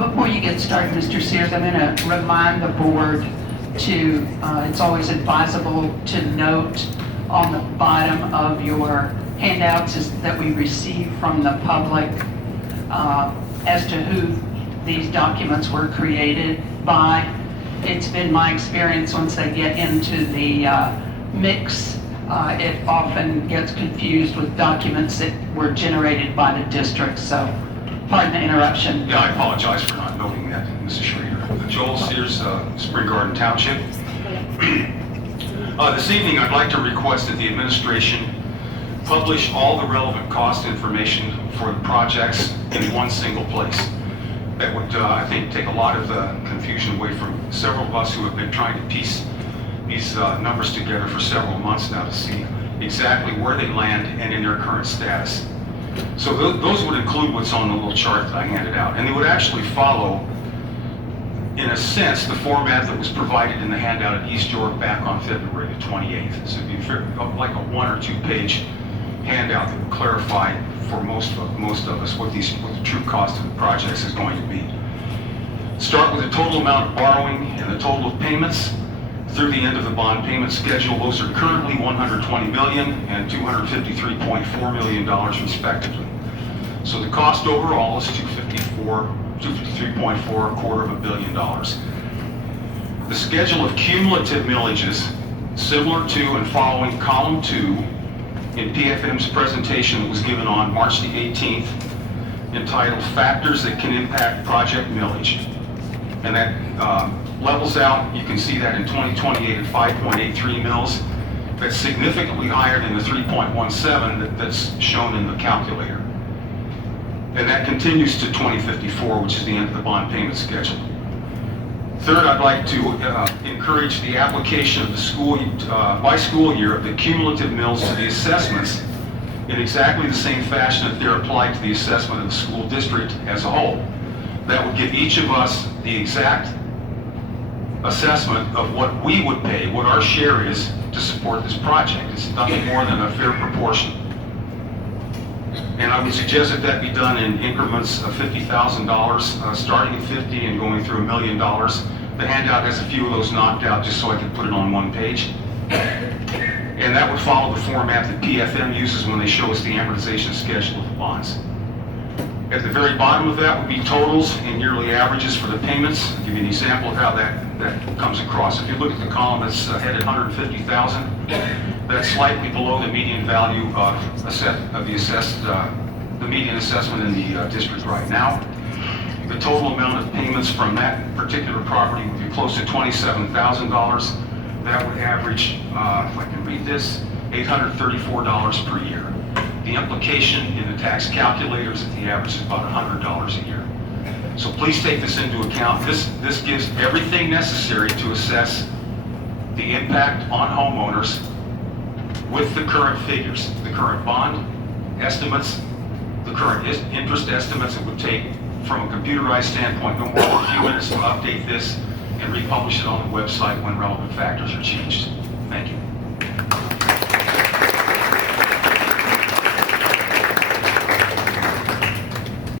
Before you get started, Mr. Sears, I'm going to remind the board to, it's always advisable to note on the bottom of your handouts that we receive from the public as to who these documents were created by. It's been my experience once they get into the mix, it often gets confused with documents that were generated by the district. So, pardon the interruption. Yeah, I apologize for not noting that, Mrs. Schrader. Joel Sears, Spring Garden Township. This evening, I'd like to request that the administration publish all the relevant cost information for the projects in one single place. That would, I think, take a lot of the confusion away from several of us who have been trying to piece these numbers together for several months now to see exactly where they land and in their current status. So those would include what's on the little chart that I handed out, and they would actually follow, in a sense, the format that was provided in the handout at East York back on February the 28th. So it'd be like a 1 or 2 page handout that would clarify for most of us what the true cost of the projects is going to be. Start with the total amount of borrowing and the total of payments through the end of the bond payment schedule. Those are currently $120 million and $253.4 million respectively. So the cost overall is $253.4, $250 billion. The schedule of cumulative millages, similar to and following column 2 in PFM's presentation that was given on March the 18th, entitled Factors That Can Impact Project Millage. And that levels out, you can see that in 2028 at 5.83 mils. That's significantly higher than the 3.17 that's shown in the calculator. And that continues to 2054, which is the end of the bond payment schedule. Third, I'd like to encourage the application of the by school year of the cumulative mills to the assessments in exactly the same fashion that they're applied to the assessment of the school district as a whole. That would give each of us the exact assessment of what we would pay, what our share is to support this project. It's nothing more than a fair proportion. And I would suggest that that be done in increments of $50,000, starting at 50 and going through $1 million. The handout has a few of those knocked out just so I can put it on one page. And that would follow the format that PFM uses when they show us the amortization schedule of the bonds. At the very bottom of that would be totals and yearly averages for the payments. I'll give you an example of how that comes across. If you look at the column that's headed 150,000, that's slightly below the median value of the median assessment in the district right now. The total amount of payments from that particular property would be close to $27,000. That would average, if I can read this, $834 per year. The implication in the tax calculator is that the average is about $100 a year. So please take this into account. This gives everything necessary to assess the impact on homeowners with the current figures, the current bond estimates, the current interest estimates. It would take, from a computerized standpoint, no more than a few minutes to update this and republish it on the website when relevant factors are changed. Thank you.